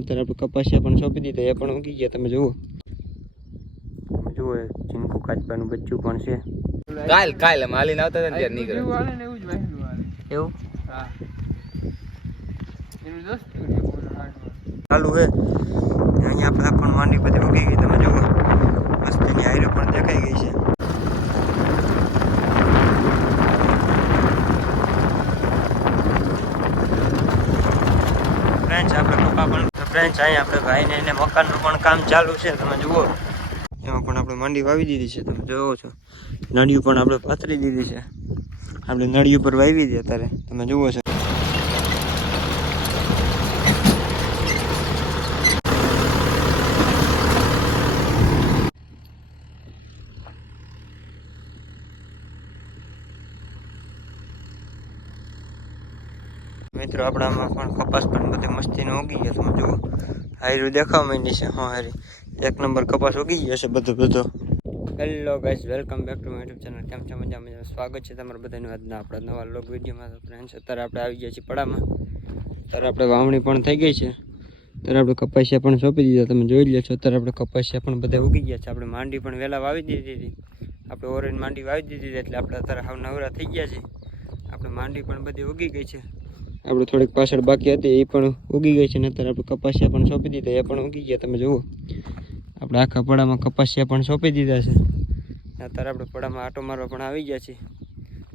અત્યારે આપણે કપાસિયા પણ સોંપી દીધા, એ પણ ઉગી ગયા. તમે જુઓ ચીનકુ કાચબાનું બચ્ચું પણ છે. કાલ માલીને આવતા હતા ને ત્યારે નીકળે એવું હા એનું દોસ્ત ચાલુ છે. અહીંયા આપણે પણ માંડી બધી ઉગી ગઈ. તમે જુઓ મસ્તીની હાઈરો પણ દેખાઈ ગઈ છે. ફ્રેન્ડ્સ આપણે કપા પણ ફ્રેન્ડ્સ અહીંયા આપણે ભાઈને એને મકાનનું પણ કામ ચાલુ છે. તમે જુઓ એમાં પણ આપણે માંડી વાવી દીધી છે. તમે જોવો છો નળિયું પણ આપણે પાથરી દીધી છે. આપણે નળિયું પર વાવી દઈએ અત્યારે. તમે જુઓ છો મિત્રો આપણે આમાં પણ કપાસ પણ બધી મસ્તીનો ઉગી ગયો. તમે જુઓ હાયરું દેખાવા માંડી છે. હા હારી એક નંબર કપાસ ઉગી ગયો છે બધો. Hello guys, welcome back to my YouTube channel. કેમ છો? મજામાં? સ્વાગત છે તમારા બધાનું આજના આપણા નવા વ્લોગ વિડીયોમાં. ફ્રેન્ડ્સ અત્યારે આપણે આવી ગયા છીએ પડામાં. અત્યારે આપણે વાવણી પણ થઈ ગઈ છે. અત્યારે આપણે કપાસિયા પણ સોંપી દીધા. તમે જોઈ લ્યો છો અત્યારે આપણે કપાસિયા પણ બધા ઉગી ગયા છે. આપણે માંડી પણ વહેલા વાવી દીધી હતી. આપણે ઓરેન્જ માંડી વાવી દીધી એટલે આપણે અત્યારે હાવ નવરા થઈ ગયા છે. આપણે માંડી પણ બધી ઉગી ગઈ છે. આપણે થોડીક પાછળ બાકી હતી એ પણ ઉગી ગઈ છે ને અત્યારે આપણે કપાસિયા પણ સોંપી દીધા, એ પણ ઉગી ગયા. તમે જુઓ આપણે આખા પડામાં કપાસિયા પણ સોંપી દીધા છે. અત્યારે આપણે પડામાં આટો મારવા પણ આવી ગયા છીએ.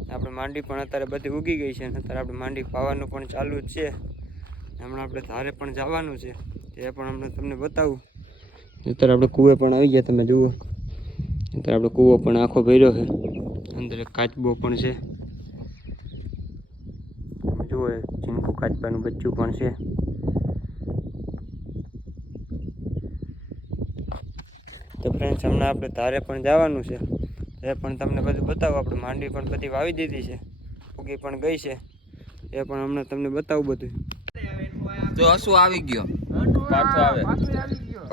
આપણે માંડી પણ અત્યારે બધી ઉગી ગઈ છે અને અત્યારે આપણે માંડી પાવાનું પણ ચાલુ જ છે. હમણાં આપણે ધારે પણ જવાનું છે, એ પણ હમણાં તમને બતાવું. અત્યારે આપણે કૂવે પણ આવી ગયા. તમે જુઓ અત્યારે આપણે કૂવો પણ આખો ભર્યો છે. અંદર એક કાચબો પણ છે. જુઓ ચીનકુ કાચબાનું બચ્ચું પણ છે. તો ફ્રેન્ડ્સ હમણાં આપણે ધારે પણ જવાનું છે, એ પણ તમને બધું બતાવું. આપણે માંડી પણ બધી વાવી દીધી છે, ઉગી પણ ગઈ છે, એ પણ હમણાં તમને બતાવું બધું. જો હસુ આવી ગયો પાછો આવે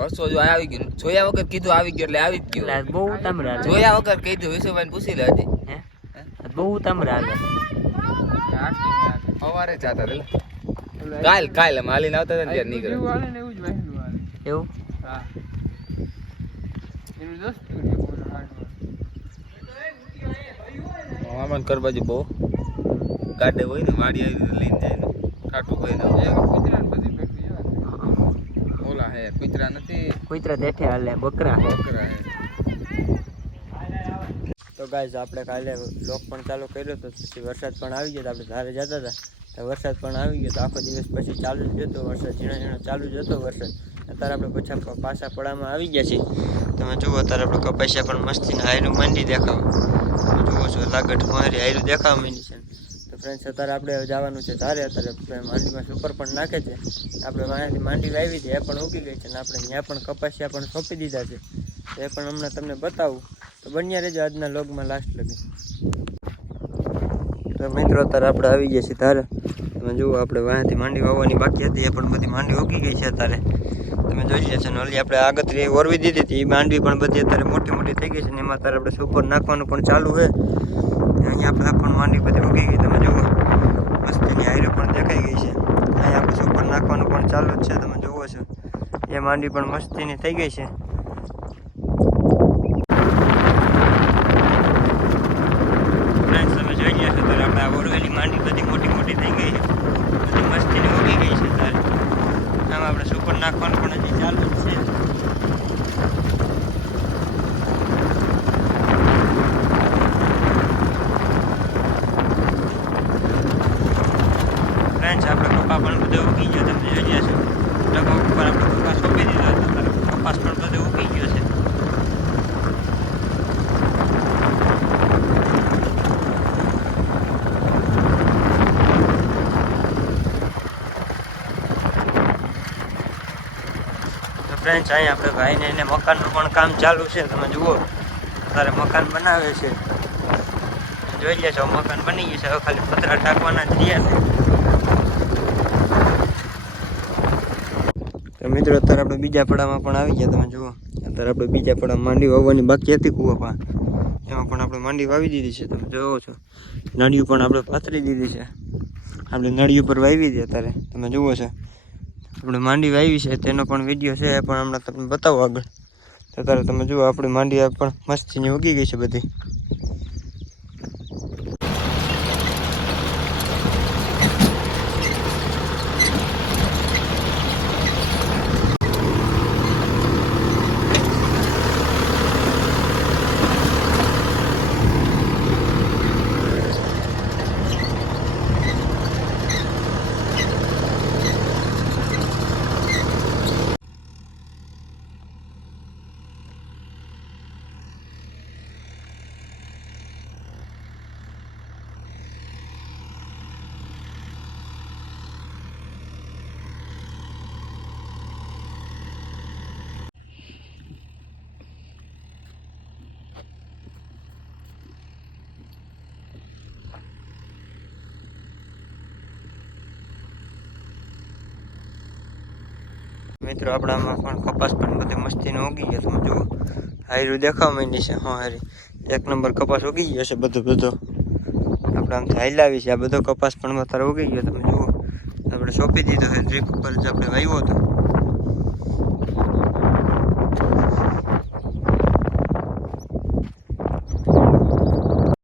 હસુ જો આવી ગયો. જોયા વગર કીધું આવી ગયો એટલે આવી જ ગયો. બહુ તમરા જોયા વગર કીધું વિશુભાઈ પૂછી લે હતી. બહુ તમરા સવારે જતા હતા કાલ માલીને આવતા હતા ને ત્યારે નીકળે એવું. હા એનું દોસ્ત મામા કર બાજુ બહુ ગાડે હોય ને વાડી આવી લઈને જાય ને ટાટું હોય ને ઓલા હે કુતરા નથી, કુતરા દેઠે હાલે બકરા હે. બકરા હે. તો ગાઈઝ આપણે કાલે બ્લોગ પણ ચાલુ કર્યો હતો, પછી વરસાદ પણ આવી ગયો. આપણે ધારે જતા હતા તો વરસાદ પણ આવી ગયો. તો આખો દિવસ પછી ચાલુ જ હતો વરસાદ, ઝીણો ચાલુ જ હતો વરસાદ. અત્યારે આપણે પાછા પડામાં આવી ગયા છીએ. તમે જુઓ અત્યારે આપણે કપાસિયા પણ મસ્તીને હાયરું માંડી દેખાવા. તમે જુઓ છો લાગટ મારી હાયરું દેખાવા માંડી છે. તો ફ્રેન્ડ્સ અત્યારે આપણે જવાનું છે ધારે. અત્યારે માંડીમાં સુપર પણ નાખે છે. આપણે વાંયાથી માંડી વાવી હતી, એ પણ ઉગી ગઈ છે અને આપણે ત્યાં પણ કપાસિયા પણ સોંપી દીધા છે. એ પણ હમણાં તમને બતાવું. તો બન્યા રહેજો આજના લોગમાં લાસ્ટ લગી. તો મિત્રો અત્યારે આપણે આવી ગયા છીએ ધારે. તમે જુઓ આપણે વાંયાથી માંડી વાવવાની બાકી હતી, એ પણ બધી માંડી ઉગી ગઈ છે અત્યારે. તમે જોઈ રહ્યા છો ને ઓલી આપણે આગતરી ઓરવી દીધી હતી, એ માંડવી પણ બધી અત્યારે મોટી થઈ ગઈ છે ને એમાં અત્યારે આપણે સુપર નાખવાનું પણ ચાલુ છે. અહીંયા આપણે પણ માંડવી બધી ઉગી ગઈ. તમે જુઓ મસ્તીની હાયરો પણ દેખાઈ ગઈ છે. અહીંયા આપણે સુપર નાખવાનું પણ ચાલુ જ છે. તમે જુઓ છો એ માંડવી પણ મસ્તીની થઈ ગઈ છે. ફ્રેન્ડ્સ તમે જોઈ રહ્યા છો ત્યારે આપણે આ ઓરવેલી માંડવી બધી મોટી થઈ ગઈ છે, બધી મસ્તીની ઉગી ગઈ છે. ત્યારે આમાં આપણે સુપર નાખવાનું પણ હજી ચાલુ જ છે. ફ્રેન્ડ્સ આપણે કપા પણ બધો ઉગી ગયો. તમે જોઈ રહ્યા છો ડબ્બા ઉપર આપણે કપાસ સોંપી દીધો હતો, કપાસ પણ બધો ઉગી ગયો છે. ફ્રેન્ડ્સ અહીંયા આપણે ભાઈને એને મકાનનું પણ કામ ચાલુ છે. તમે જુઓ અત્યારે મકાન બનાવે છે. જોઈ લે છો મકાન બની ગયું છે. હવે ખાલી પતરા ટાંકવાના જ રહ્યા છે. તો મિત્રો અત્યારે આપણે બીજા પડામાં પણ આવી ગયા. તમે જુઓ અત્યારે આપણે બીજા પડામાં માંડી વાવવાની બાકી હતી કૂવામાં, એમાં પણ આપણે માંડી વાવી દીધી છે. તમે જોવો છો નળિયું પણ આપણે પાથરી દીધી છે. આપણે નળિયું પર વાવી દઈએ અત્યારે. તમે જુઓ છો આપણે માંડી વાવી છે તેનો પણ વિડીયો છે, એ પણ હમણાં તમને બતાવો આગળ. તો અત્યારે તમે જુઓ આપણી માંડી પણ મસ્તીની ઉગી ગઈ છે બધી. મિત્રો આપણામાં પણ કપાસ પણ બધી મસ્તીનો ઉગી ગયો. તમે જુઓ હાયરું દેખાવા માંડી છે. હા હારી 1 નંબર કપાસ ઉગી ગયો છે બધો. આપણે આમ હાઈલાવી છે. આ બધો કપાસ પણ અત્યારે ઉગી ગયો. તમે જુઓ આપણે સોંપી દીધો છે ડ્રીપ ઉપર જ આપણે વાવ્યો હતો.